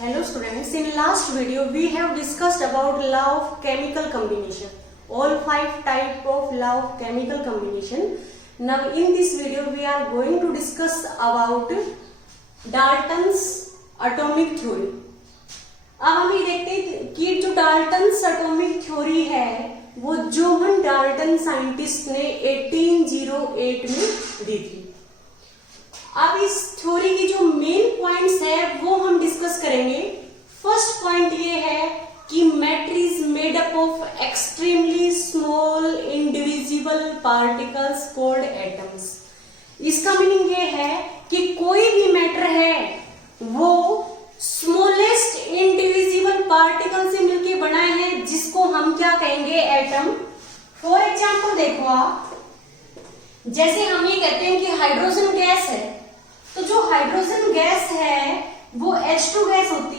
Hello students, in last video we have discussed about law of chemical combination, all 5 type of law of chemical combination. Now in this video we are going to discuss about Dalton's atomic theory. अब हम ये देखते हैं कि जो Dalton's atomic theory है वो Johan Dalton scientist ने 1808 में दी थी। अब इस थ्योरी की जो मेन पॉइंट्स है वो हम डिस्कस करेंगे। फर्स्ट पॉइंट ये है कि matter is made up of extremely small indivisible particles called atoms. इसका मीनिंग ये है कि कोई भी मैटर है वो स्मॉलेस्ट इंडिविजिबल पार्टिकल से मिलके बना है, जिसको हम क्या कहेंगे, एटम। फॉर एग्जाम्पल देखो आप, जैसे हम ये कहते हैं कि हाइड्रोजन गैस है, तो जो हाइड्रोजन गैस है वो H2 गैस होती।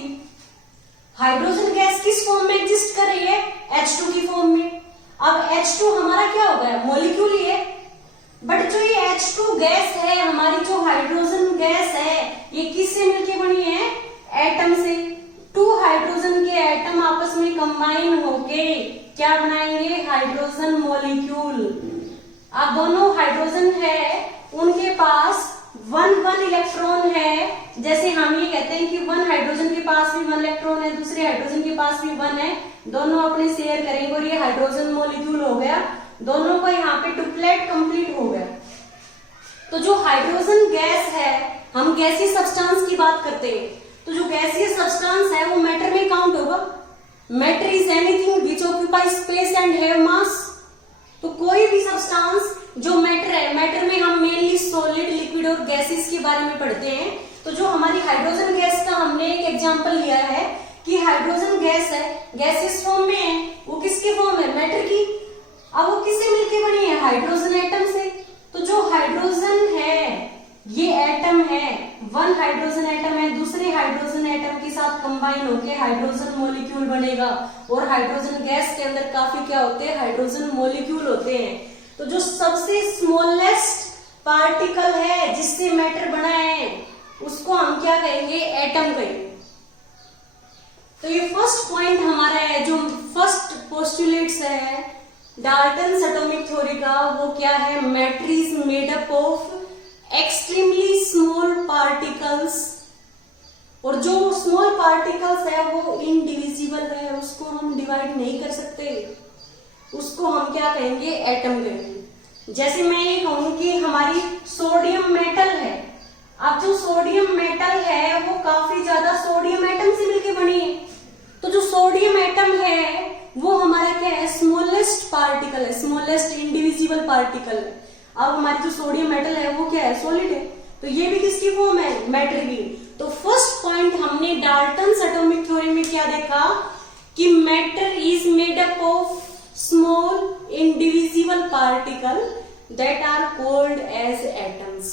हाइड्रोजन गैस किस फॉर्म में एग्जिस्ट कर रही है, H2 की फॉर्म में। अब H2 हमारा क्या हो गया, मॉलिक्यूल ही है। बट जो ये H2 गैस है, हमारी जो हाइड्रोजन गैस है, ये किससे मिलके बनी है, एटम से। 2 हाइड्रोजन के एटम आपस में कंबाइन होके क्या बनाएंगे, हाइड्रोजन मॉलिक्यूल। अब दोनों हाइड्रोजन है, उनके पास 1 इलेक्ट्रॉन है। जैसे हम ये कहते हैं कि 1 हाइड्रोजन के पास भी 1 इलेक्ट्रॉन है, दूसरे हाइड्रोजन के पास भी 1 है, दोनों अपने शेयर करेंगे और ये हाइड्रोजन मॉलिक्यूल हो गया। दोनों का यहाँ पे डुप्लेट कंप्लीट हो गया। तो जो हाइड्रोजन गैस है, हम गैसीय सब्सटेंस की बात करते हैं, तो जो गैसीय सब्सटेंस है वो मैटर में काउंट होगा। Matter is anything which occupy space and have मास। तो कोई भी सब्सटेंस जो मैटर है, मैटर में हम मेनली सॉलिड, लिक्विड और गैसेस के बारे में पढ़ते हैं। तो जो हमारी हाइड्रोजन गैस का हमने एक एग्जांपल लिया है कि हाइड्रोजन गैस है, गैसेस फॉर्म में है, वो किसके फॉर्म है, मैटर की। अब वो किससे मिलके बनी है, हाइड्रोजन एटम से। तो जो हाइड्रोजन है ये एटम है, 1 हाइड्रोजन एटम है, दूसरे हाइड्रोजन एटम के साथ कंबाइन होके हाइड्रोजन मॉलिक्यूल बनेगा। और हाइड्रोजन गैस के अंदर काफी क्या होते हैं, हाइड्रोजन मॉलिक्यूल होते हैं। तो जो सबसे स्मॉलेस्ट पार्टिकल है जिससे मैटर बना है, उसको हम क्या कहेंगे, एटम कहेंगे। तो ये फर्स्ट पॉइंट हमारा है, जो फर्स्ट पोस्टुलेट्स है डाल्टन्स एटॉमिक थ्योरी का, वो क्या है, matter is made up of extremely small particles. और जो स्मॉल पार्टिकल्स है वो इनडिविजिबल है, उसको हम डिवाइड नहीं कर सकते, उसको हम क्या कहेंगे, एटम कहेंगे। जैसे मैं ये कहूं कि हमारी सोडियम मेटल है। अब जो सोडियम मेटल है वो काफी ज्यादा सोडियम एटम से मिलके बनी है। तो जो सोडियम एटम है वो हमारा क्या है, स्मॉलेस्ट पार्टिकल है, स्मॉलेस्ट इंडिविजिबल पार्टिकल है। अब हमारी जो सोडियम मेटल है वो क्या है, सॉलिड है। तो ये भी किसकी फॉर्म है, मैटर की। तो फर्स्ट पॉइंट हमने डाल्टन्स एटॉमिक थ्योरी में क्या देखा कि matter is made up of small indivisible particle that are called as atoms.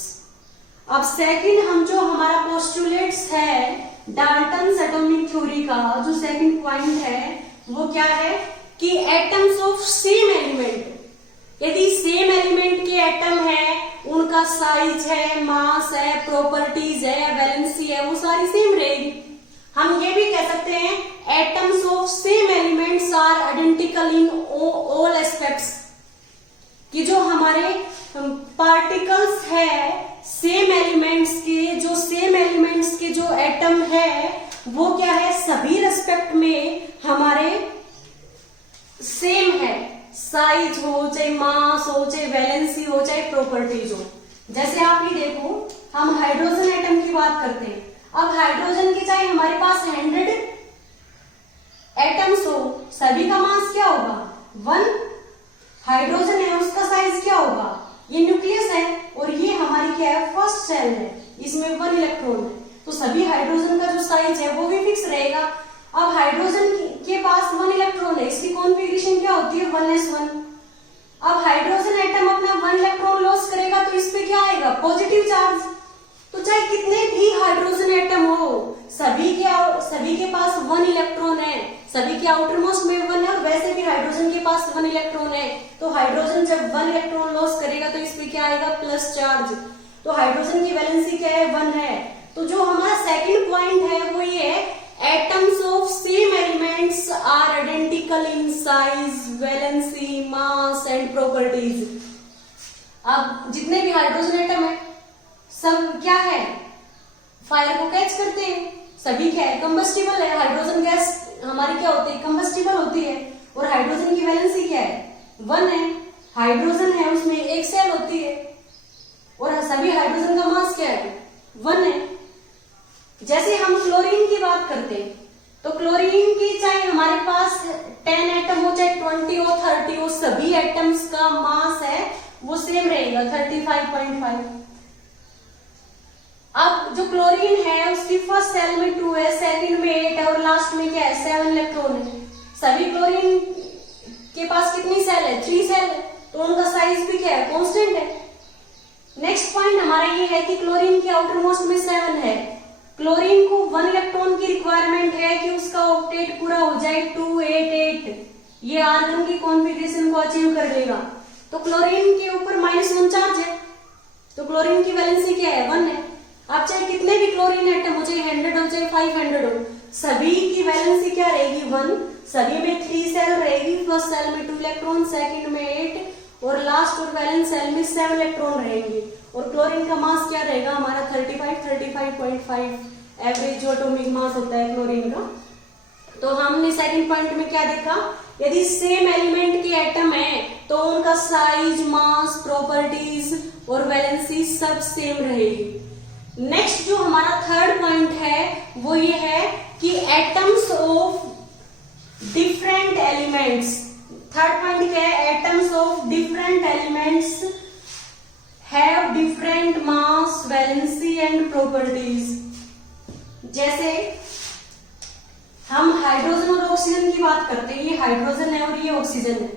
अब सेकंड हम जो हमारा पोस्टुलेट्स है डाल्टन्स एटॉमिक थ्योरी का, जो सेकंड पॉइंट है वो क्या है कि एटम्स ऑफ सेम एलिमेंट, यदि सेम एलिमेंट के एटम है, उनका साइज है, मास है, प्रॉपर्टीज है, वैलेंसी है, वो सारी सेम रहेगी। हम ये भी कह सकते हैं atoms of same elements are identical in all aspects, कि जो हमारे पार्टिकल्स है सेम एलिमेंट्स के, जो सेम एलिमेंट्स के जो एटम है वो क्या है, सभी रेस्पेक्ट में हमारे सेम है। साइज हो, चाहे मास हो, चाहे वैलेंसी हो, चाहे प्रॉपर्टीज हो। जैसे आप ये देखो, हम हाइड्रोजन एटम की बात करते हैं। अब हाइड्रोजन के चाहे हमारे पास 100 एटम्स हो, सभी का मास क्या होगा, 1। हाइड्रोजन है, उसका साइज क्या होगा, ये न्यूक्लियस है, और ये हमारी क्या है, फर्स्ट सेल है, इसमें 1 इलेक्ट्रॉन है। तो सभी हाइड्रोजन का जो साइज है वो भी फिक्स रहेगा। अब हाइड्रोजन के पास 1 इलेक्ट्रॉन है, इसकी कॉन्फ़िगरेशन क्या होती है, 1s1। अब हाइड्रोजन एटम अपना 1 इलेक्ट्रॉन लॉस करेगा तो इस पे क्या आएगा, पॉजिटिव चार्ज। तो चाहे कितने भी हाइड्रोजन एटम हो, सभी के पास 1 इलेक्ट्रॉन है, सभी के आउटर मोस्ट में 1 है, और वैसे भी हाइड्रोजन के पास 1 इलेक्ट्रॉन है। तो हाइड्रोजन जब 1 इलेक्ट्रॉन लॉस करेगा तो इस पे क्या आएगा, प्लस चार्ज। तो हाइड्रोजन की वैलेंसी क्या है, 1 है। तो जो हमारा सेकंड पॉइंट है वो ये है size, valency, mass and properties. अब जितने भी हाइड्रोजन एटम है सब क्या है, फायर को कैच करते हैं, सभी क्या है, कंबस्टिबल है। हाइड्रोजन गैस हमारी क्या होती है, कंबस्टिबल होती है। और हाइड्रोजन की वैलेंसी क्या है, 1 है। हाइड्रोजन है उसमें एक सेल होती है और सभी हाइड्रोजन का मास क्या है, 1 है। जैसे हम क्लोरीन की बात करते हैं तो क्लोरीन की चाहे हमारे पास 10 एटम हो चाहे 20 हो 30 हो, सभी एटम्स का मास है वो सेम रहेगा 35.5। अब जो क्लोरीन है उसकी फर्स्ट सेल में 2 है, सेकंड में 8 है और लास्ट में क्या है, 7 इलेक्ट्रॉन है। सभी क्लोरीन के पास कितनी सेल है, 3 सेल है, तो उनका साइज भी क्या है, कांस्टेंट है। नेक्स्ट पॉइंट हमारा ये है कि क्लोरीन की आउटर मोस्ट में 7 है। क्लोरीन को 1 इलेक्ट्रॉन की रिक्वायरमेंट है कि उसका ऑक्टेट पूरा हो जाए 288, ये आर्गन की कॉन्फ़िगरेशन को अचीव कर लेगा। तो क्लोरीन के ऊपर -1 चार्ज है, तो क्लोरीन की वैलेंसी क्या है, 1 है। आप चाहे कितने भी क्लोरीन एटम हो, चाहे 100 हो चाहे 500 हो, सभी की वैलेंसी क्या रहेगी, 1। सभी में 3 सेल रहेगी, फर्स्ट सेल में 2 इलेक्ट्रॉन, सेकंड में 8 और लास्ट और वैलेंस सेल में 7 इलेक्ट्रॉन रहेंगे। और क्लोरीन का मास क्या रहेगा हमारा 35.5 एवरेज जो एटॉमिक मास होता है क्लोरीन का। तो हमने सेकंड पॉइंट में क्या देखा, यदि सेम एलिमेंट के एटम है तो उनका साइज, मास, प्रॉपर्टीज और वैलेंसी सब सेम रहेगी। नेक्स्ट जो हमारा थर्ड पॉइंट है वो ये है कि atoms of different elements, third point क्या है, atoms of different elements have different mass, valency and properties. जैसे हम हाइड्रोजन और ऑक्सीजन की बात करते हैं, ये हाइड्रोजन है और ये ऑक्सीजन है।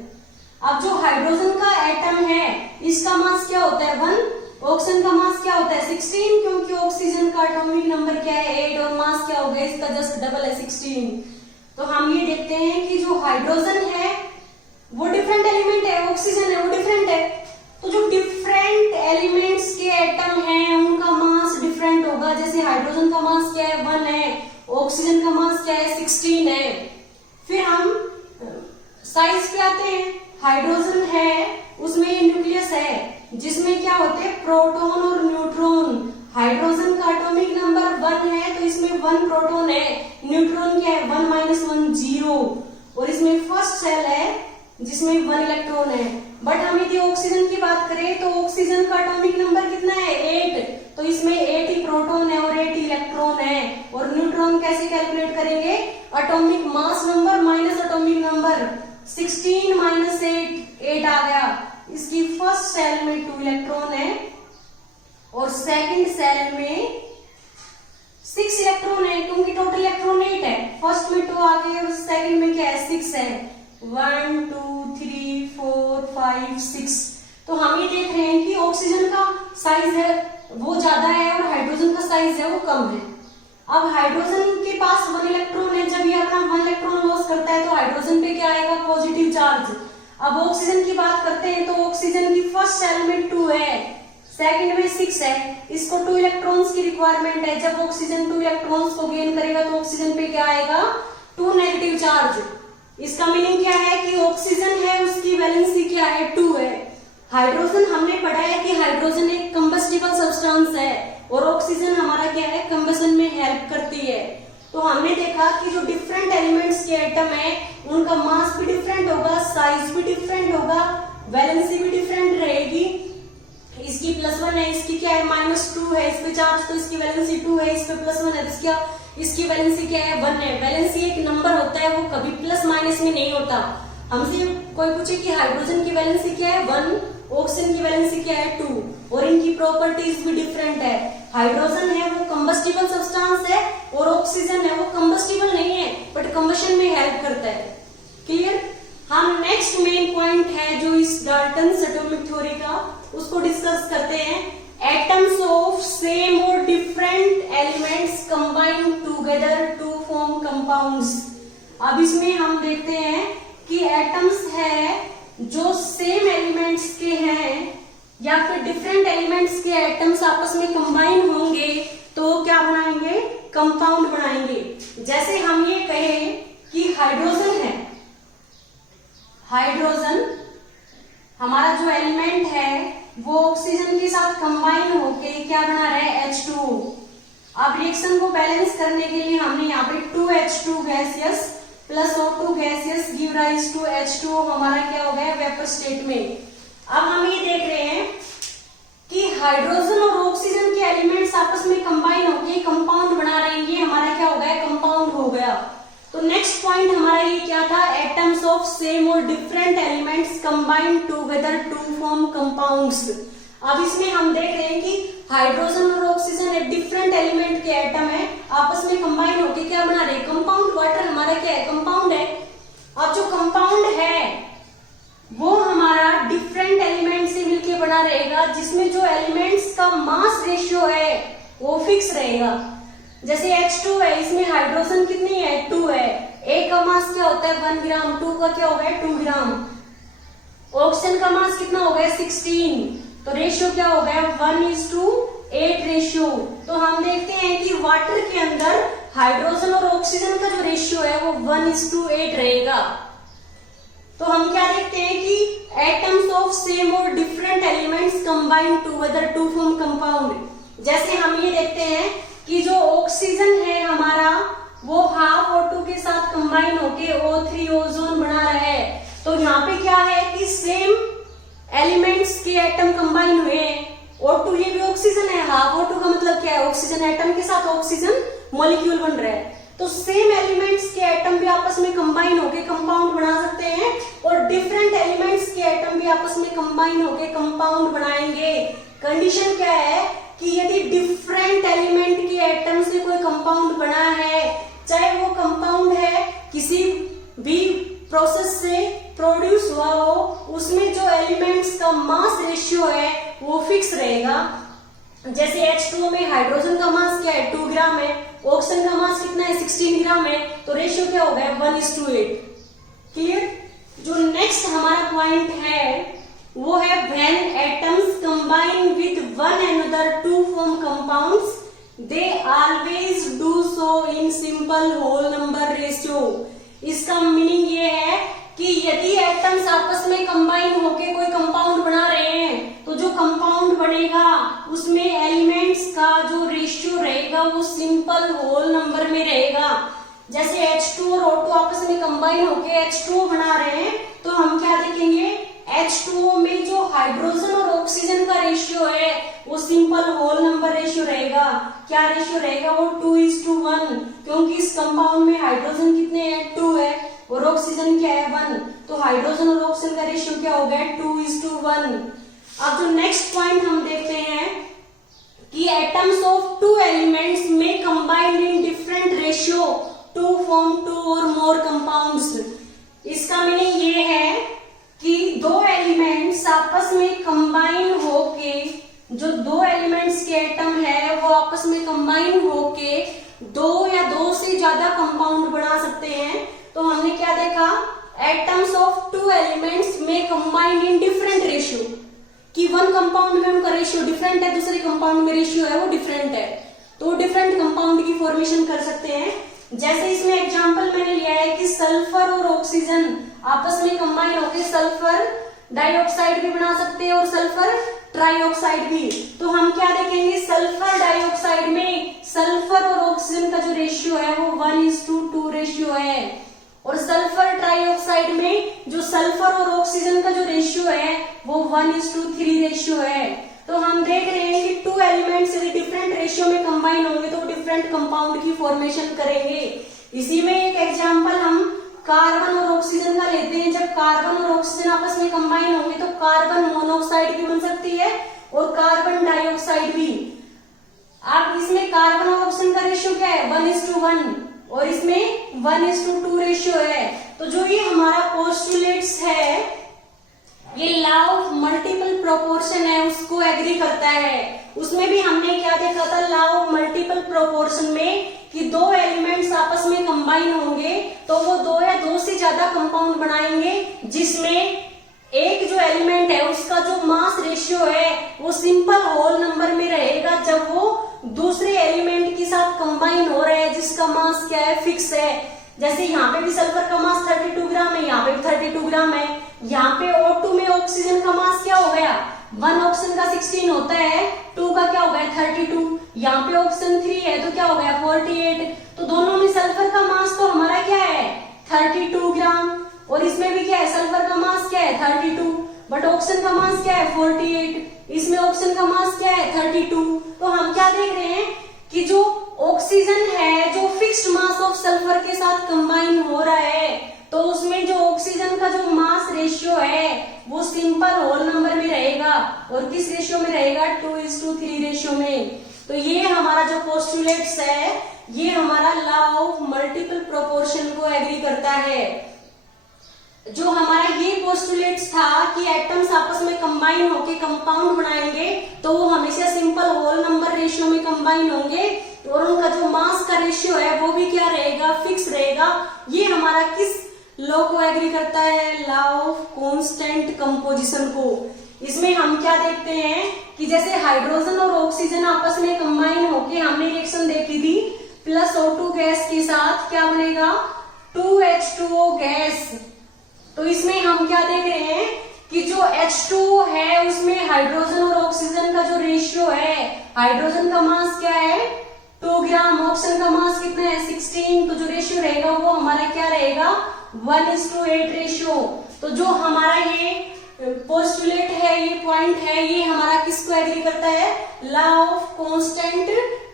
अब जो हाइड्रोजन का एटम है इसका मास क्या होता है, 1। ऑक्सीजन का मास क्या होता है, 16, क्योंकि ऑक्सीजन का एटॉमिक नंबर क्या है, 8 और मास क्या होगा इसका जस्ट डबल है, 16। तो हम ये देखते हैं कि जो हाइड्रोजन है वो डिफरेंट एलिमेंट है, ऑक्सीजन है वो डिफरेंट है। तो जो डिफरेंट एलिमेंट्स के एटम हैं उनका मास डिफरेंट होगा। जैसे हाइड्रोजन का मास क्या है, 1 है, ऑक्सीजन का मास क्या है, 16 है। फिर हम साइज पे आते हैं, हाइड्रोजन है उसमें न्यूक्लियस है जिसमें क्या होते हैं, प्रोटॉन और न्यूट्रॉन। हाइड्रोजन का एटॉमिक नंबर 1 है तो इसमें 1 प्रोटॉन है, न्यूट्रॉन क्या है, 1 - 1 0 और इसमें फर्स्ट सेल है जिसमें 1 इलेक्ट्रॉन है। बट हम यदि ऑक्सीजन की बात करें तो ऑक्सीजन का एटॉमिक नंबर कितना है, 8, तो इसमें 8 ही प्रोटॉन है और 8 इलेक्ट्रॉन है। और न्यूट्रॉन कैसे कैलकुलेट करेंगे, atomic mass number minus atomic number, 16 - 8 आ गया। इसकी फर्स्ट सेल में 2 इलेक्ट्रॉन है और सेकंड सेल में 6 इलेक्ट्रॉन है, क्योंकि टोटल इलेक्ट्रॉन 8 है। फर्स्ट में 2 आ गए और सेकंड में क्या है, 6 है। 1 2 3 4 5 6। तो हम ये देख रहे हैं कि ऑक्सीजन का साइज है वो ज्यादा है और हाइड्रोजन का साइज है वो कम है। अब हाइड्रोजन के पास 1 इलेक्ट्रॉन है, जब ये अपना 1 इलेक्ट्रॉन लॉस करता है तो हाइड्रोजन पे क्या आएगा, पॉजिटिव चार्ज। अब ऑक्सीजन की बात करते हैं तो ऑक्सीजन की फर्स्ट सेल में 2 है, सेकंड में 6 है, इसको 2 इलेक्ट्रॉन्स की रिक्वायरमेंट है। जब ऑक्सीजन 2 इलेक्ट्रॉन्स को गेन करेगा तो ऑक्सीजन पे क्या आएगा, 2 नेगेटिव चार्ज। इसका मीनिंग क्या है कि ऑक्सीजन है उसकी वैलेंसी क्या है, 2 है। हाइड्रोजन हमने पढ़ा है कि हाइड्रोजन एक कंबस्टिबल सब्सटेंस है और ऑक्सीजन हमारा क्या है, कंबशन में हेल्प करती है। तो हमने देखा कि जो डिफरेंट एलिमेंट्स के एटम है उनका मास भी डिफरेंट होगा, साइज भी डिफरेंट होगा, वैलेंसी भी डिफरेंट रहेगी। इसकी +1 है, इसकी क्या है, -2 है, इस पे चार्ज तो इसकी वैलेंसी 2 है, इस पे +1 है, इसकी वैलेंसी क्या है, 1 है। वैलेंसी एक नंबर होता है, वो कभी प्लस माइनस में नहीं होता। हमसे कोई पूछे कि हाइड्रोजन की वैलेंसी क्या है, 1, ऑक्सीजन की वैलेंसी क्या है, 2 और इनकी प्रॉपर्टीज भी डिफरेंट है। हाइड्रोजन है वो कंबस्टिबल सब्सटेंस है और ऑक्सीजन है वो कंबस्टिबल नहीं है बट कंबशन में हेल्प करता है। क्लियर। हम नेक्स्ट मेन पॉइंट है जो इस डाल्टन्स एटॉमिक थ्योरी का, उसको डिस्कस करते हैं। एटम्स ऑफ सेम और different elements combine together to form compounds. अब इसमें हम देखते हैं कि एटम्स है जो सेम एलिमेंट्स के हैं या फिर डिफरेंट एलिमेंट्स के एटम्स आपस में कंबाइन होंगे तो क्या बनाएंगे, कंपाउंड बनाएंगे। जैसे हम ये कहें कि हाइड्रोजन है, हाइड्रोजन हमारा जो एलिमेंट है वो ऑक्सीजन के साथ कंबाइन होके क्या बना रहा है H2O। अब रिएक्शन को बैलेंस करने के लिए हमने यहाँ पे 2H2 gaseous plus O2 gaseous give rise to H2O हमारा क्या हो गया वेपर स्टेट में। अब हम ये देख रहे हैं कि हाइड्रोजन और ऑक्सीजन के एलिमेंट्स आपस में कंबाइन होके कंपाउंड बना रहे हैं, ये हमारा क्या हो गया कंपाउंड हो गया। तो नेक्स्ट पॉइंट हमारा ये क्या था, एटम्स ऑफ सेम और different elements combine together to form compounds. अब इसमें हम देख रहे हैं कि हाइड्रोजन और ऑक्सीजन एक डिफरेंट एलिमेंट के एटम है, आपस में कंबाइन होके क्या बना रहे हैं कंपाउंड। वाटर हमारा क्या है कंपाउंड है। अब जो कंपाउंड है वो हमारा डिफरेंट एलिमेंट से मिलके बना रहेगा, जिसमें जो एलिमेंट्स का मास रेशियो है वो फिक्स रहेगा। जैसे H2 है, इसमें हाइड्रोजन कितनी है 2 है, A का मास क्या होता है 1 ग्राम, 2 का क्या हो गया 2 ग्राम। ऑक्सीजन का मास कितना हो गया 16, तो रेशियो क्या हो गया 1:8 रेशियो। तो हम देखते हैं कि वाटर के अंदर हाइड्रोजन और ऑक्सीजन का जो रेशियो है वो 1:8 रहेगा। तो हम क्या देखते हैं कि एटम्स ऑफ सेम और different elements combine together to form compound. जैसे हम ये देखते हैं कि जो ऑक्सीजन है हमारा वो हाफ O2 के साथ कंबाइन होके O3 ओजोन बना रहा है। तो यहाँ पे क्या है कि सेम एलिमेंट्स के एटम कंबाइन हुए हैं। O2 ये भी ऑक्सीजन है, हाफ O2 का मतलब क्या है ऑक्सीजन एटम के साथ ऑक्सीजन मॉलिक्यूल बन रहा है। तो सेम एलिमेंट्स के एटम भी आपस में कंबाइन होके कंपाउंड बना सकते हैं और डिफरेंट एलिमेंट्स के एटम भी आपस में कंबाइन होके कंपाउंड बनाएंगे। कंडीशन क्या है कि यदि डिफरेंट एलिमेंट के एटम से कोई कंपाउंड बना है, चाहे वो कंपाउंड है किसी भी प्रोसेस से प्रोड्यूस हुआ हो, उसमें जो एलिमेंट्स का मास रेशियो है वो फिक्स रहेगा। जैसे H2O में हाइड्रोजन का मास क्या है 2 ग्राम है, ऑक्सीजन का मास कितना है 16 ग्राम है, तो रेशियो क्या हो गया 1:8। क्लियर। जो नेक्स्ट हमारा पॉइंट है वो है when atoms combine with one another to form compounds they always do so in simple whole number ratio. इसका मीनिंग ये है कि यदि एटम्स आपस में कंबाइन होके कोई कंपाउंड बना रहे हैं तो जो कंपाउंड बनेगा उसमें एलिमेंट्स का जो रेशियो रहेगा वो सिंपल होल नंबर में रहेगा। जैसे H2 और O2 आपस में कंबाइन होके H2O बना रहे हैं तो हम क्या देखेंगे H2O में जो हाइड्रोजन और ऑक्सीजन का रेशियो है वो सिंपल होल नंबर रेशियो रहेगा। क्या रेशियो रहेगा वो 2:1, क्योंकि इस कंपाउंड में हाइड्रोजन कितने हैं 2 है और ऑक्सीजन क्या है 1, तो हाइड्रोजन और ऑक्सीजन का रेशियो क्या हो गया 2:1। अब जो नेक्स्ट पॉइंट हम देखते हैं कि एटम्स ऑफ टू एलिमेंट्स में combined in different ratio two form 2 और मोर कंपाउंड्स। इसका मीनिंग ये है कि दो एलिमेंट्स आपस में कंबाइन होके, जो दो एलिमेंट्स के एटम है वो आपस में कंबाइन होके 2 या 2 से ज्यादा कंपाउंड बना सकते हैं। तो हमने क्या देखा एटम्स ऑफ टू एलिमेंट्स में कंबाइंड इन डिफरेंट रेशियो, कि वन कंपाउंड में उनका रेशियो डिफरेंट है, दूसरे कंपाउंड में रेशियो है वो डिफरेंट है, तो डिफरेंट कंपाउंड की फॉर्मेशन कर सकते हैं। जैसे इसमें एग्जांपल मैंने लिया है कि सल्फर और ऑक्सीजन आपस में कंबाइन होकर सल्फर डाइऑक्साइड भी बना सकते हैं और सल्फर ट्राइऑक्साइड भी। तो हम क्या देखेंगे सल्फर डाइऑक्साइड में सल्फर और ऑक्सीजन का जो रेशियो है वो 1:2 रेशियो है, और सल्फर ट्राइऑक्साइड में जो सल्फर और ऑक्सीजन का जो रेशियो है वो 1:3 रेशियो है। तो हम देख रहे हैं कि टू एलिमेंट्स यदि डिफरेंट रेशियो में कंबाइन होंगे तो डिफरेंट कंपाउंड की फॉर्मेशन करेंगे। इसी में एक एग्जांपल हम कार्बन और ऑक्सीजन का लेते हैं। जब कार्बन और ऑक्सीजन आपस में कंबाइन होंगे तो कार्बन मोनोऑक्साइड भी बन सकती है और कार्बन डाइऑक्साइड भी। अब इसमें कार्बन और ऑक्सीजन का रेशियो क्या है 1:1 और इसमें 1:2 रेशियो है। तो जो ये हमारा पोस्टुलेट्स है ये लॉ ऑफ मल्टीपल प्रोपोर्शन है उसको एग्री करता है। उसमें भी हमने क्या देखा था लॉ ऑफ मल्टीपल प्रोपोर्शन में कि दो एलिमेंट्स आपस में कंबाइन होंगे तो वो 2 या 2 से ज्यादा कंपाउंड बनाएंगे, जिसमें एक जो एलिमेंट है उसका जो मास रेशियो है वो सिंपल होल नंबर में रहेगा जब वो दूसरे एलिमेंट के साथ कंबाइन हो रहा है जिसका मास क्या है फिक्स है। जैसे यहाँ पे भी सल्फर का मास 32 ग्राम है, यहाँ पे भी 32 ग्राम है। यहाँ पे O2 में ऑक्सीजन का मास क्या हो गया, 1 ऑक्सीजन का 16 होता है, 2 का क्या हो गया 32। यहाँ पे ऑप्शन 3 है तो क्या हो गया 48। तो दोनों में सल्फर का मास तो हमारा क्या है 32 ग्राम, और इसमें भी क्या है सल्फर का मास क्या है 32, बट ऑक्सीजन का मास क्या है 48। इसमें ऑक्सीजन का मास क्या है 32। तो हम क्या देख रहे हैं कि जो ऑक्सीजन है जो फिक्स्ड मास ऑफ सल्फर के साथ कंबाइन हो रहा है, तो उसमें जो ऑक्सीजन का जो मास रेशियो है वो सिंपल होल नंबर में रहेगा, और किस रेशियो में रहेगा 2:3 रेशियो में। तो ये हमारा जो पोस्टुलेट्स है ये हमारा लॉ ऑफ मल्टीपल प्रोपोर्शन को एग्री करता है। जो हमारा ये पोस्टुलेट्स था कि एटम्स आपस में कंबाइन होके कंपाउंड बनाएंगे तो वो हमेशा सिंपल होल नंबर रेशियो में कंबाइन होंगे, और उनका जो मास का रेशियो है वो भी क्या रहेगा फिक्स रहेगा। ये हमारा किस लॉ को एग्री करता है, लॉ ऑफ कांस्टेंट कंपोजिशन को। इसमें हम क्या देखते हैं कि जैसे हाइड्रोजन और ऑक्सीजन आपस में कंबाइन होके हमने रिएक्शन देखी थी, प्लस O2 गैस के साथ क्या बनेगा 2H2O गैस। तो इसमें हम क्या देख रहे हैं कि जो H2O है उसमें हाइड्रोजन और ऑक्सीजन का जो रेशियो है, हाइड्रोजन का मास क्या है 2 ग्राम, ऑक्सीजन का मास कितना है 16। तो जो रेशियो रहेगा वो हमारा क्या रहेगा 1:8 रेशियो। तो जो हमारा ये पोस्टुलेट है, ये पॉइंट है, ये हमारा किसको एग्री करता है, लॉ ऑफ कांस्टेंट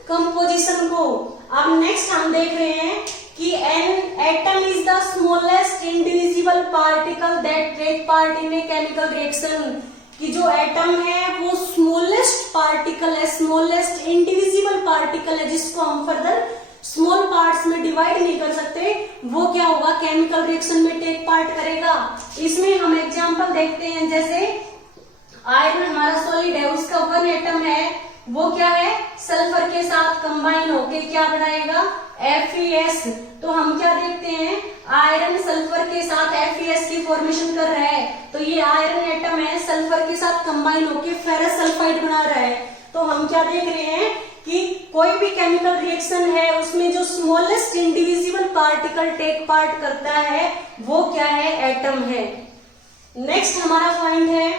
कंपोजिशन को। अब नेक्स्ट हम देख रहे हैं कि an atom is the smallest indivisible particle that take part in a chemical reaction. कि जो एटम है वो स्मॉलेस्ट पार्टिकल है, स्मॉलेस्ट इंडिविजिबल पार्टिकल है, जिसको हम फर्दर स्मॉल पार्ट्स में डिवाइड नहीं कर सकते, वो क्या होगा केमिकल रिएक्शन में टेक पार्ट करेगा। इसमें हम एग्जांपल देखते हैं, जैसे आयरन हमारा सॉलिड है, उसका 1 एटम है, वो क्या है सल्फर के साथ कंबाइन होके क्या बनाएगा FeS। तो हम क्या देखते हैं आयरन सल्फर के साथ FeS की फॉर्मेशन कर रहा है, तो ये आयरन एटम है सल्फर के साथ कंबाइन होके फेरस सल्फाइड बना रहा है। तो हम क्या देख रहे हैं कि कोई भी केमिकल रिएक्शन है उसमें जो smallest indivisible particle take part करता है वो क्या है एटम है। नेक्स्ट हमारा पॉइंट है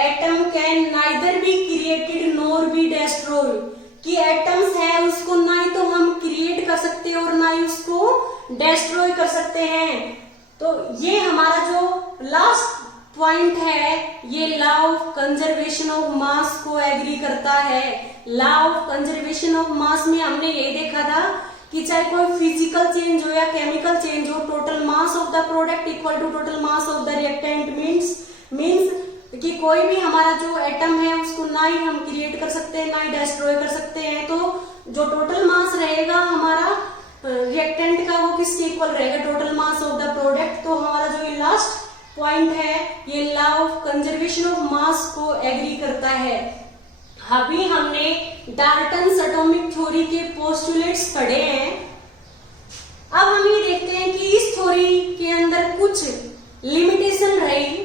atom can neither be created nor be destroyed. कि एटम्स है उसको ना ही तो हम क्रिएट कर सकते हैं और ना ही उसको डिस्ट्रॉय कर सकते हैं। तो ये हमारा जो लास्ट पॉइंट है ये law of conservation of mass को एग्री करता है। Law of conservation of mass में हमने यही देखा था कि चाहे कोई फिजिकल चेंज हो या केमिकल चेंज हो, total mass of the product equal to total mass of the reactant means कि कोई भी हमारा जो एटम है उसको ना ही हम क्रिएट कर सकते हैं ना ही डिस्ट्रॉय कर सकते हैं। तो जो टोटल मास रहेगा हमारा रिएक्टेंट का वो किसके इक्वल रहेगा total mass of the product. तो हमारा जो ये लास्ट पॉइंट है ये law of conservation of mass को एग्री करता है। अभी हमने डाल्टन्स एटॉमिक थ्योरी के पोस्टुलेट्स पढ़े हैं। अब हम ये देखते हैं कि इस थ्योरी के अंदर कुछ लिमिटेशन रही,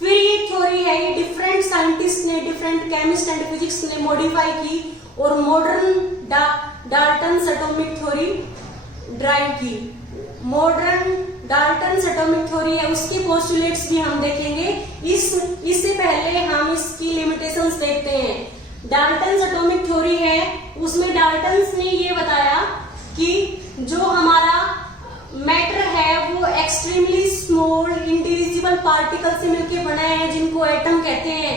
फिर ये थ्योरी है ये डिफरेंट साइंटिस्ट ने, डिफरेंट केमिस्ट एंड फिजिक्स ने मॉडिफाई की और modern Dalton's atomic theory drive की। मॉडर्न डाल्टन्स एटॉमिक थ्योरी है उसकी पोस्टुलेट्स भी हम देखेंगे। इससे पहले हम इसकी लिमिटेशंस देखते हैं। डाल्टन्स एटॉमिक थ्योरी है उसमें डाल्टन्स ने ये बताया कि जो हमारा मैटर है वो एक्सट्रीमली स्मॉल इंडिविजिबल पार्टिकल से मिलकर बना है जिनको एटम कहते हैं।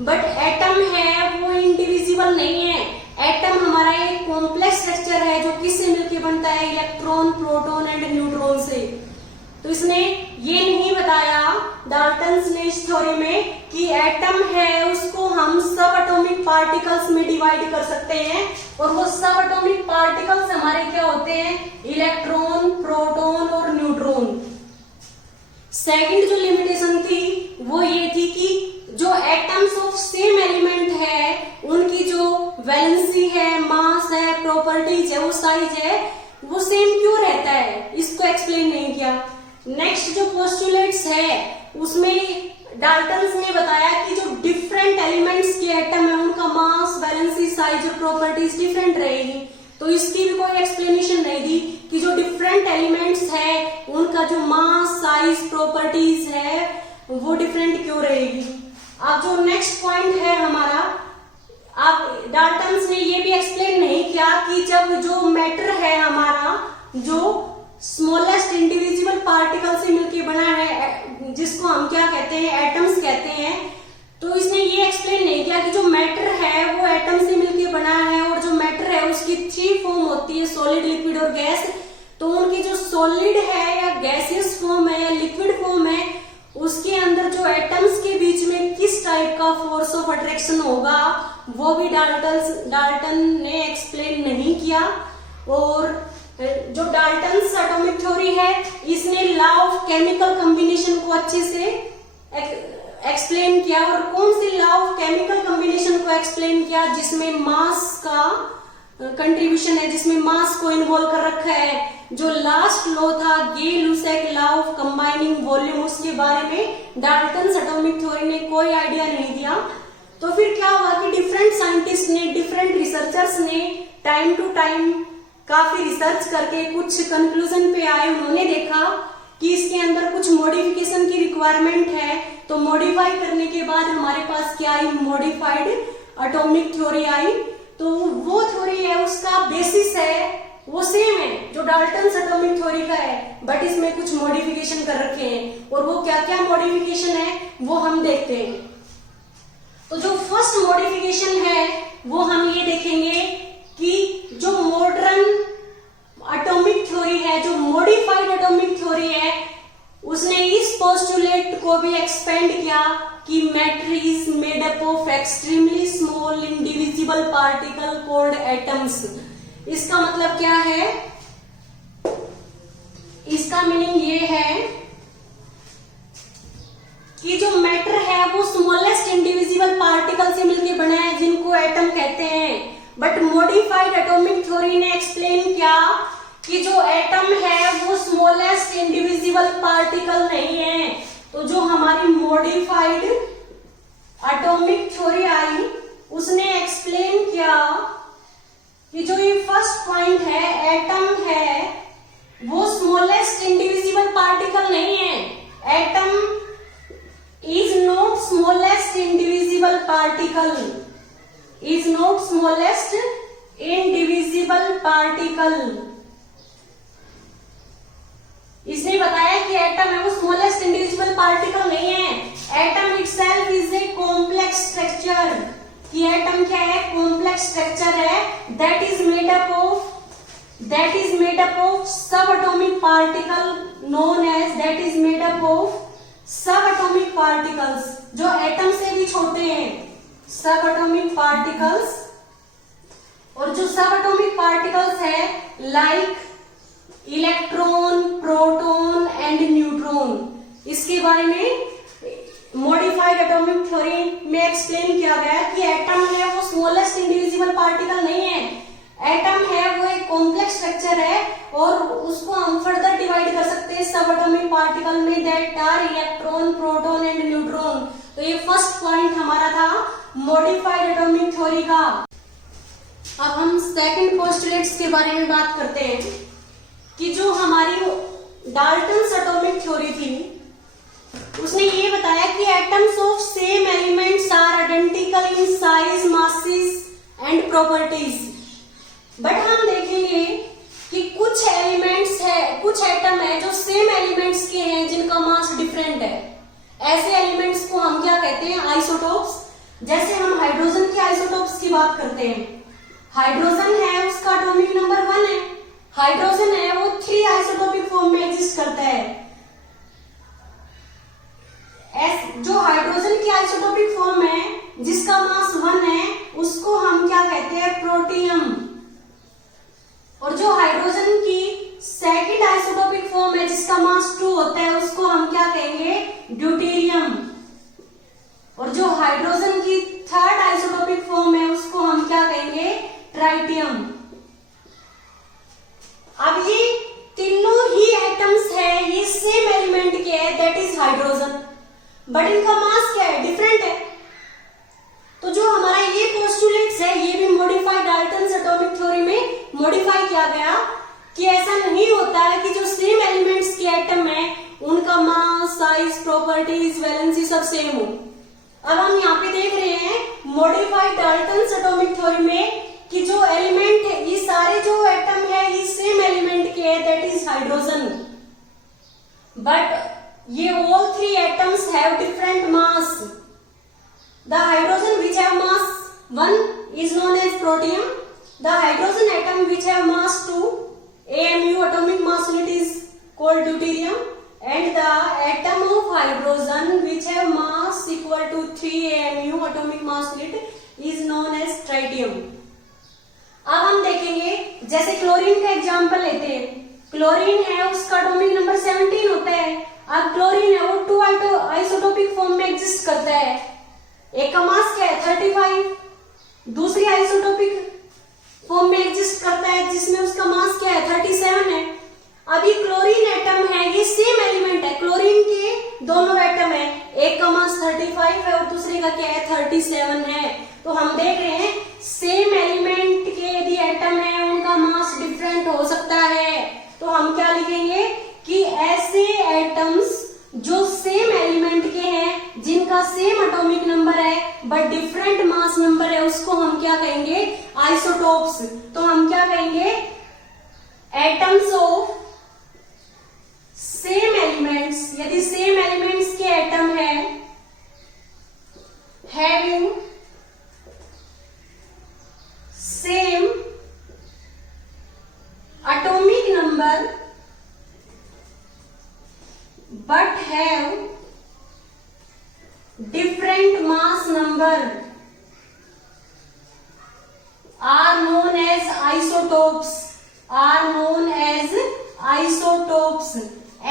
बट एटम है वो इंडिविजिबल नहीं है। एटम हमारा एक कॉम्प्लेक्स स्ट्रक्चर है जो किससे मिलकर बनता है इलेक्ट्रॉन, प्रोटॉन एंड न्यूट्रॉन से। तो इसने ये नहीं बताया डाल्टन्स ने इस थ्योरी में कि एटम है उसको हम सब एटॉमिक पार्टिकल्स में डिवाइड कर सकते हैं और वो सब एटॉमिक पार्टिकल्स हमारे क्या होते हैं इलेक्ट्रॉन, प्रोटॉन और न्यूट्रॉन। सेकंड जो लिमिटेशन थी वो ये थी कि जो एटम्स ऑफ सेम एलिमेंट है उनकी जो वैलेंसी है, मास है, प्रॉपर्टीज है, वो साइज है वो सेम क्यों रहता है, इसको एक्सप्लेन नहीं किया। नेक्स्ट जो पोस्टुलेट्स है उसमें डाल्टन्स ने बताया कि जो डिफरेंट एलिमेंट्स के एटम है उनका मास, वैलेंसी, साइज और प्रॉपर्टीज डिफरेंट रहेगी। तो इसकी भी कोई एक्सप्लेनेशन नहीं दी कि जो डिफरेंट एलिमेंट्स है प्रॉपर्टीज है वो डिफरेंट क्यों रहेगी। अब जो नेक्स्ट पॉइंट है हमारा, आप डाल्टन्स ने ये भी एक्सप्लेन नहीं किया कि जब जो मैटर है हमारा जो स्मॉलेस्ट इंडिविजुअल पार्टिकल से मिलकर बना है, जिसको हम क्या कहते हैं, एटम्स कहते हैं, तो इसने ये एक्सप्लेन नहीं किया कि जो मैटर है वो एटम से मिलकर बना है और जो मैटर है उसकी 3 फॉर्म होती है, सॉलिड, लिक्विड और गैस। तो उनकी जो सॉलिड है या गैसियस फॉर्म है या लिक्विड फॉर्म है, उसके अंदर जो एटम्स के बीच में किस टाइप का फोर्स ऑफ अट्रैक्शन होगा वो भी डाल्टन ने एक्सप्लेन नहीं किया। और जो डाल्टन्स एटॉमिक थ्योरी है, इसने लॉ ऑफ केमिकल कॉम्बिनेशन को अच्छे से एक्सप्लेन किया। और कौन सी लॉ ऑफ केमिकल कॉम्बिनेशन को एक्सप्लेन किया, जिसमें मास का कंट्रीब्यूशन है, जिसमें मास को इन्वॉल्व कर रखा है। जो लास्ट लॉ था गे-लुसेक लॉ ऑफ कंबाइनिंग वॉल्यूम, उसके बारे में डाल्टन्स एटॉमिक थ्योरी ने कोई आइडिया नहीं दिया। तो फिर क्या हुआ कि डिफरेंट साइंटिस्ट ने, डिफरेंट रिसर्चर्स ने टाइम टू टाइम काफी रिसर्च करके कुछ कंक्लूजन पे आए। उन्होंने देखा कि इसके अंदर कुछ मॉडिफिकेशन की रिक्वायरमेंट है, तो मॉडिफाई करने के बाद हमारे पास क्या आई, मॉडिफाइड एटॉमिक थ्योरी आई। तो वो थ्योरी है, उसका बेसिस है वो सेम है जो डाल्टन्स एटॉमिक थ्योरी का है, बट इसमें कुछ मॉडिफिकेशन कर रखे हैं। और वो क्या क्या मॉडिफिकेशन है वो हम देखते हैं। तो जो फर्स्ट मॉडिफिकेशन है वो हम ये देखेंगे कि जो मॉडर्न एटॉमिक थ्योरी है, जो मॉडिफाइड एटॉमिक थ्योरी है, उसने इस पोस्टुलेट को भी एक्सपेंड किया कि matter is made up of extremely small indivisible particle called atoms. इसका मतलब क्या है, इसका मीनिंग ये है कि जो मैटर है वो स्मॉलेस्ट इंडिविजिबल पार्टिकल से मिलकर बना है, जिनको एटम कहते हैं। बट मॉडिफाइड एटॉमिक थ्योरी ने एक्सप्लेन किया कि जो एटम है वो स्मॉलेस्ट इंडिविजिबल पार्टिकल नहीं है। तो जो हमारी मॉडिफाइड एटॉमिक थ्योरी आई, उसने एक्सप्लेन किया कि जो ये फर्स्ट पॉइंट है, एटम है वो स्मॉलेस्ट इंडिविजिबल पार्टिकल नहीं है। Atom is not smallest indivisible particle, is not smallest indivisible particle। इसने बताया कि एटम है वो स्मॉलेस्ट इंडिविजिबल पार्टिकल नहीं है। Atom itself is a complex structure, कि एटम क्या है, कॉम्प्लेक्स स्ट्रक्चर है, that is made up of सब atomic particle known as, that is made up of subatomic particles, जो एटम से भी छोटे हैं, सब एटॉमिक पार्टिकल्स। और जो सब एटॉमिक पार्टिकल्स है like electron, proton and neutron, इसके बारे में मॉडिफाइड एटॉमिक थ्योरी में एक्सप्लेन किया गया कि एटम है वो स्मॉलेस्ट इंडिविजिबल पार्टिकल नहीं है। एटम है वो एक कॉम्प्लेक्स स्ट्रक्चर है और उसको हम फर्दर डिवाइड कर सकते हैं सब एटॉमिक पार्टिकल में, that are electron, proton and neutron. तो ये फर्स्ट पॉइंट हमारा था मॉडिफाइड एटॉमिक थ्योरी का। अब हम सेकंड पोस्टुलेट्स के बारे में बात करते हैं कि जो हमारी डाल्टन्स एटॉमिक थ्योरी थी, उसने ये बताया कि atoms of same elements are identical in size, masses and properties. But हम देखेंगे कि कुछ एलिमेंट्स है, कुछ एटम है जो सेम एलिमेंट्स के हैं जिनका मास डिफरेंट है। ऐसे एलिमेंट्स को हम क्या कहते हैं, आइसोटोप्स। जैसे हम हाइड्रोजन के आइसोटोप्स की बात करते हैं, हाइड्रोजन है उसका एटॉमिक नंबर 1 है। हाइड्रोजन है वो 3 आइसोटोपिक फॉर्म में एग्जिस्ट करता है। जो हाइड्रोजन की आइसोटोपिक फॉर्म है जिसका मास 1 है, उसको हम क्या कहते हैं, प्रोटियम। और जो हाइड्रोजन की सेकंड आइसोटोपिक फॉर्म है जिसका मास 2 होता है, उसको हम क्या कहेंगे, ड्यूटेरियम। और जो हाइड्रोजन की थर्ड आइसोटोपिक फॉर्म है उसको हम क्या कहेंगे, ट्राइटियम। अब ये तीनों ही एटम्स है, ये सेम एलिमेंट के है, दैट इज हाइड्रोजन, बट इनका मास क्या है, डिफरेंट है। तो जो हमारा ये पोस्टुलेट्स है, ये भी मॉडिफाइड डाल्टन्स एटॉमिक थ्योरी में मॉडिफाई किया गया कि ऐसा नहीं होता है कि जो सेम एलिमेंट्स के एटम है उनका उनका मास, साइज, प्रॉपर्टीज, वैलेंसी सब सेम हो। अब हम यहाँ पे देख रहे हैं मॉडिफाइड डाल्टन्स एटॉमिक थ्योरी में कि जो एलिमेंट है, ये सारे जो एटम है ये सेम एलिमेंट के है, दैट इज हाइड्रोजन, बट ये all three atoms have different mass. The hydrogen which have mass 1 is known as protium. The hydrogen atom which have mass 2 AMU, atomic mass unit, is called deuterium, and the atom of hydrogen which have mass equal to 3 AMU, atomic mass unit, is known as tritium. अब हम देखेंगे, जैसे chlorine का example लेते हैं। Chlorine है, उसका atomic number 17 होता है। अब क्लोरीन है वो 2 आइसोटोपिक फॉर्म में एग्जिस्ट करता है। एक का मास क्या है 35, दूसरी आइसोटोपिक फॉर्म में एग्जिस्ट करता है जिसमें उसका मास क्या है 37 है। अभी क्लोरीन एटम है, ये सेम एलिमेंट है, क्लोरीन के दोनों एटम है, एक का मास 35 है और दूसरे का क्या है 37 है। तो हम देख रहे हैं सेम एलिमेंट के यदि एटम है उनका मास डिफरेंट हो सकता है। तो हम क्या लिखेंगे कि ऐसे एटम्स जो सेम एलिमेंट के हैं, जिनका सेम एटॉमिक नंबर है बट डिफरेंट मास नंबर है, उसको हम क्या कहेंगे आइसोटोप्स। तो हम क्या कहेंगे एटम्स ऑफ सेम एलिमेंट्स, यदि सेम एलिमेंट्स के एटम है having same atomic number but have different mass number are known as isotopes, are known as isotopes।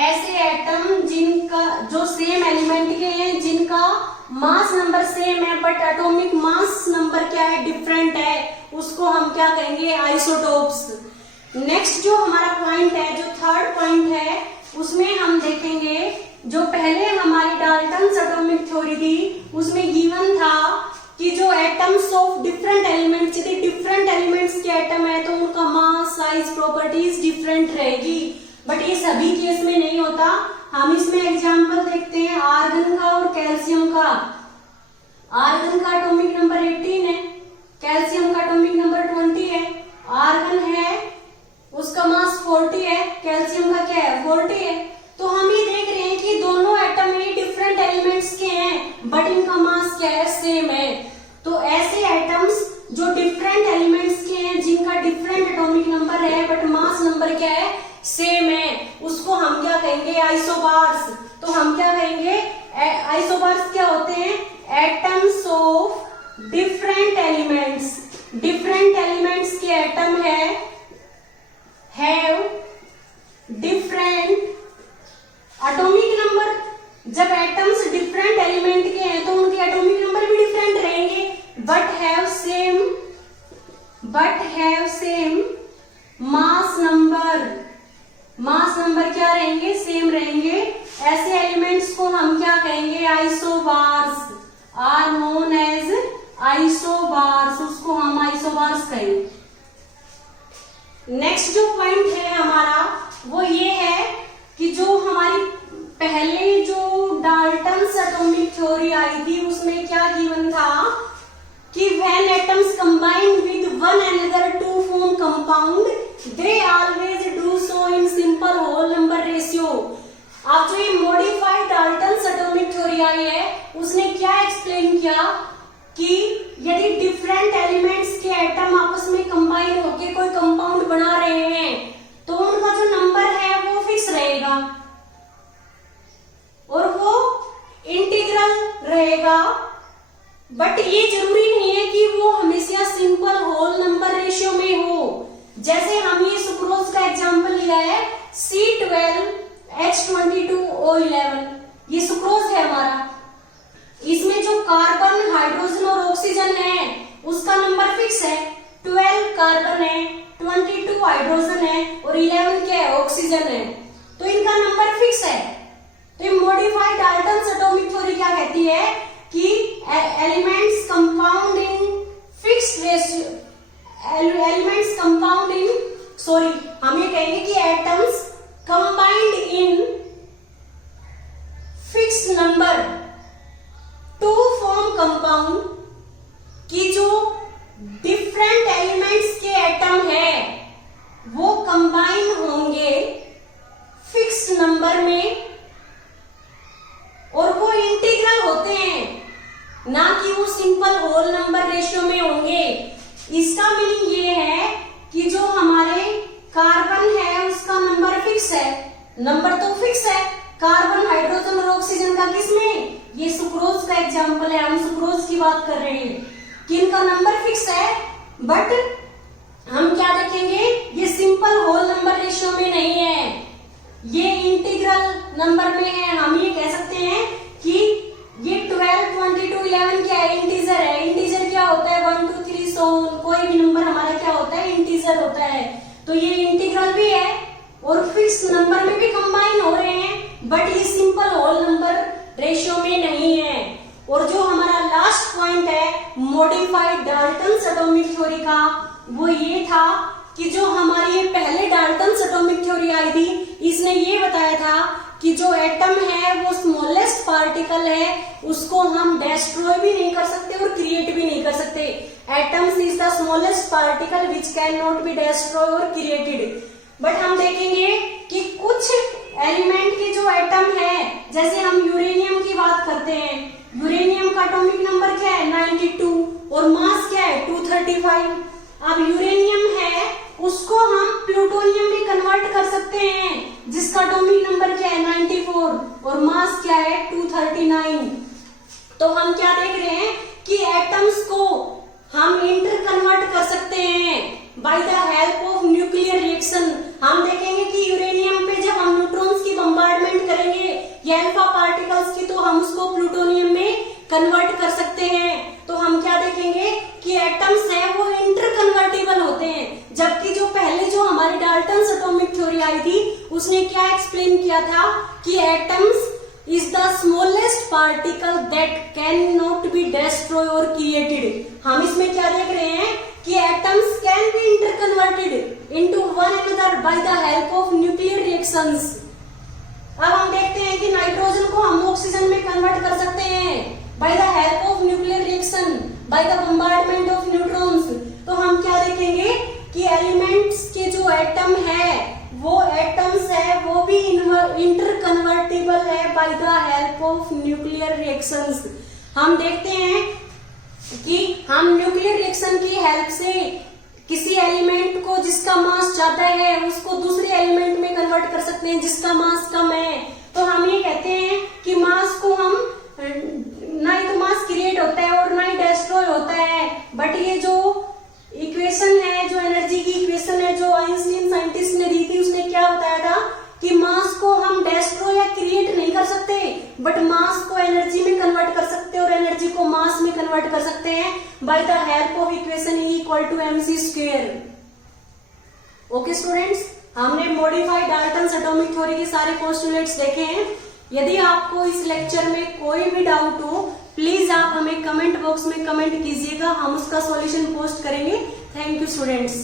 ऐसे एटम जिनका जो सेम एलिमेंट के हैं, जिनका मास नंबर सेम है बट एटॉमिक मास नंबर क्या है डिफरेंट है, उसको हम क्या कहेंगे आइसोटोप्स। नेक्स्ट जो हमारा पॉइंट है, जो थर्ड पॉइंट है, उसमें हम देखेंगे जो पहले हमारी डाल्टन्स एटॉमिक थ्योरी थी उसमें गिवन था कि जो एटम्स ऑफ डिफरेंट एलिमेंट्स, यदि डिफरेंट एलिमेंट्स के एटम है तो उनका मास, साइज, प्रॉपर्टीज डिफरेंट रहेगी, बट ये सभी केस में नहीं होता। हम इसमें एग्जांपल देखते हैं आर्गन का और कैल्शियम का। आर्गन का एटॉमिक नंबर 18 है, कैल्शियम का एटॉमिक नंबर 20 है। आर्गन है उसका मास 40 है, कैल्शियम का क्या है 40 है। तो हम ये देख रहे हैं कि दोनों एटम ये डिफरेंट एलिमेंट्स के हैं बट इनका मास क्या है सेम है। तो ऐसे एटम्स जो डिफरेंट एलिमेंट्स के हैं, जिनका डिफरेंट एटॉमिक नंबर है बट मास नंबर क्या है सेम है, उसको हम क्या कहेंगे आइसोबार्स। तो हम क्या कहेंगे आइसोबार्स क्या होते हैं atoms of different elements. Different elements के एटम है have different atomic number। जब एटम्स डिफरेंट एलिमेंट के हैं तो उनके एटॉमिक नंबर भी डिफरेंट रहेंगे but have same mass number. Mass number क्या रहेंगे सेम रहेंगे। ऐसे एलिमेंट्स को हम क्या कहेंगे isobars, are known as isobars, उसको हम आइसोबार्स कहेंगे। नेक्स्ट जो पॉइंट है हमारा वो ये है कि जो हमारी पहले जो डाल्टन्स एटॉमिक थ्योरी आई थी उसमें क्या गिवन था कि when atoms combine with one another to form compound they always do so in simple whole number ratio. अब जो ये मॉडिफाइड डाल्टन्स एटॉमिक थ्योरी आई है उसने क्या एक्सप्लेन किया कि यदि डिफरेंट एलिमेंट्स के एटम आपस में कंबाइन होकर कोई कंपाउंड बना रहे हैं तो उनका जो नंबर है वो फिक्स रहेगा और वो इंटीग्रल रहेगा, बट ये जरूरी नहीं है कि वो हमेशा सिंपल होल नंबर रेशियो में हो। जैसे हम ये सुक्रोज का एग्जांपल लिया है C12H22O11, ये सुक्रोज है हमारा। इसमें जो कार्बन, हाइड्रोजन और ऑक्सीजन है उसका नंबर फिक्स है, 12 कार्बन है, 22 हाइड्रोजन है और 11 क्या है ऑक्सीजन है, तो इनका नंबर फिक्स है। तो मॉडिफाइड डाल्टन्स एटॉमिक थ्योरी क्या कहती है कि elements compound in fixed ratio, elements compound in हम ये कहेंगे कि एटम्स कंबाइंड इन नंबर तो फिक्स है, कार्बन, हाइड्रोजन और ऑक्सीजन का किसमें, ये सुक्रोज का एग्जाम्पल है, हम सुक्रोज की बात कर रहे हैं कि इनका नंबर फिक्स है, बट हम क्या देखेंगे, ये सिंपल होल नंबर रेशियो में नहीं है, ये इंटीग्रल नंबर में है। हम ये कह सकते हैं कि ये 12, 22, 11 क्या है, इंटीजर है। इंटीजर क्या होता है, 1, 2, 3 सो कोई भी नंबर हमारा क्या होता है, इंटीजर होता है। तो ये इंटीग्रल भी है और फिक्स नंबर में भी कंबाइन हो रहे हैं, बट ये सिंपल होल नंबर रेशियो में नहीं है। और जो हमारा लास्ट पॉइंट है मॉडिफाइड डाल्टन्स एटॉमिक थ्योरी का, वो ये था कि जो हमारी ये पहले डाल्टन्स एटॉमिक थ्योरी आई थी, इसने ये बताया था कि जो एटम है वो स्मॉलेस्ट पार्टिकल है, उसको हम डिस्ट्रॉय भी नहीं कर सकते और क्रिएट भी नहीं कर सकते। Atoms is the smallest particle which can not be destroy और क्रिएटेड। बट हम देखेंगे कि कुछ एलिमेंट के जो एटम है, जैसे हम यूरेनियम की बात करते हैं, यूरेनियम का एटॉमिक नंबर क्या है, 92 और मास क्या है, 235। अब यूरेनियम है, उसको हम प्लूटोनियम में कन्वर्ट कर सकते हैं, जिसका एटॉमिक नंबर क्या है, 94 और मास क्या है, 239। तो हम क्या देख रहे हैं कि एटम्स को हम इंटर कन्वर्ट कर सकते हैं by the help of nuclear reaction. हम देखेंगे कि यूरेनियम पे जब हम न्यूट्रॉन्स की बम्बार्डमेंट करेंगे या अल्फा पार्टिकल्स की, तो हम उसको प्लूटोनियम में कन्वर्ट कर सकते हैं। तो हम क्या देखेंगे कि एटम्स है वो इंटर कन्वर्टेबल होते हैं, जबकि जो पहले जो हमारी डाल्टन्स एटॉमिक थ्योरी आई थी, उसने क्या एक्सप्लेन किया था कि atoms is the smallest particle that can not be destroy और क्रिएटेड। हम इसमें क्या देख रहे हैं कि atoms can be inter converted into one another by the help of nuclear reactions. अब हम देखते हैं कि नाइट्रोजन को हम ऑक्सीजन में कन्वर्ट कर सकते हैं by the help of nuclear reaction, by the bombardment of neutrons. तो हम क्या देखेंगे कि एलिमेंट्स के जो एटम है, वो एटम्स है वो भी इंटर कन्वर्टेबल है by the help of nuclear reactions. हम देखते हैं कि हम न्यूक्लियर रिएक्शन की हेल्प से किसी एलिमेंट को जिसका मास ज्यादा है, उसको दूसरे एलिमेंट में कन्वर्ट कर सकते हैं जिसका मास कम है। तो हम ये कहते हैं कि मास को हम ना ही तो मास क्रिएट होता है और ना ही डिस्ट्रॉय होता है, बट ये जो इक्वेशन है, जो एनर्जी की इक्वेशन है, जो आइंस्टीन साइंटिस्ट ने दी थी, उसने क्या बताया था कि मास को हम डिस्ट्रॉय या क्रिएट नहीं कर सकते, बट मास को एनर्जी में कन्वर्ट कर सकते हैं और एनर्जी को मास में कन्वर्ट कर सकते हैं by the help of equation E = mc²। Okay students, हमने मॉडिफाइड डाल्टन्स एटॉमिक थ्योरी के सारे पोस्टुलेट्स देखे हैं। यदि आपको इस लेक्चर में कोई भी डाउट हो, प्लीज आप हमें कमेंट बॉक्स में कमेंट कीजिएगा, हम उसका सॉल्यूशन पोस्ट करेंगे। Thank you students.